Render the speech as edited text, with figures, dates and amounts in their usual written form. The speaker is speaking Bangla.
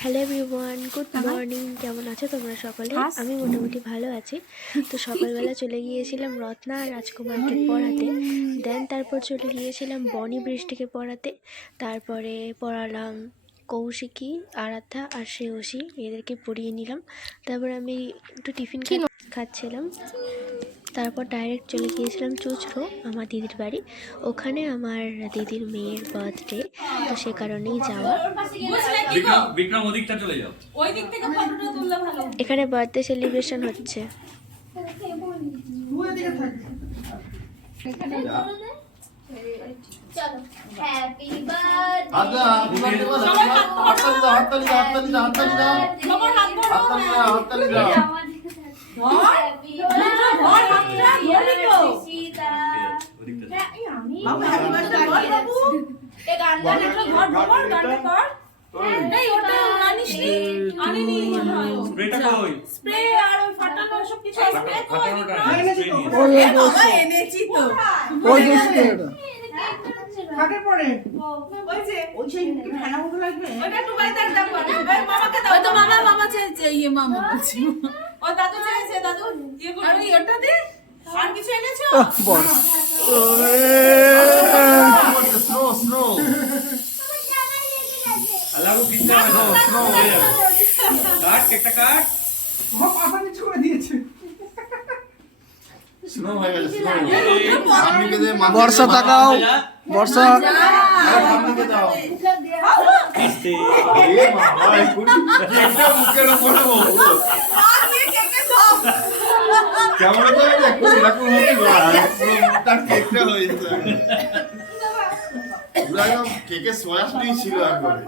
Hello everyone, good morning. কেমন আছো তোমরা সকলে? আমি মোটামুটি ভালো আছি। তো সকালবেলা চলে গিয়েছিলাম রত্না আর রাজকুমারকে পড়াতে, দেন তারপর চলে গিয়েছিলাম বনি বৃষ্টিকে পড়াতে, তারপরে পড়ালাম কৌশিকী, আরাধ্যা আর শ্রেয়সী, এদেরকে পড়িয়ে নিলাম। তারপর আমি একটু টিফিন খাচ্ছিলাম। তারপর ডাইরেক্ট চলে গিয়েছিলাম চুচড়ো আমার দিদির বাড়ি। ওখানে আমার দিদির মেয়ের বার্থডে, তো সে কারণেই যাওয়া। এখানে বার্থডে সেলিব্রেশন হচ্ছে। বর্ষা তাকাও, বর্ষা কেকে সরাসরি ছিল একবারে।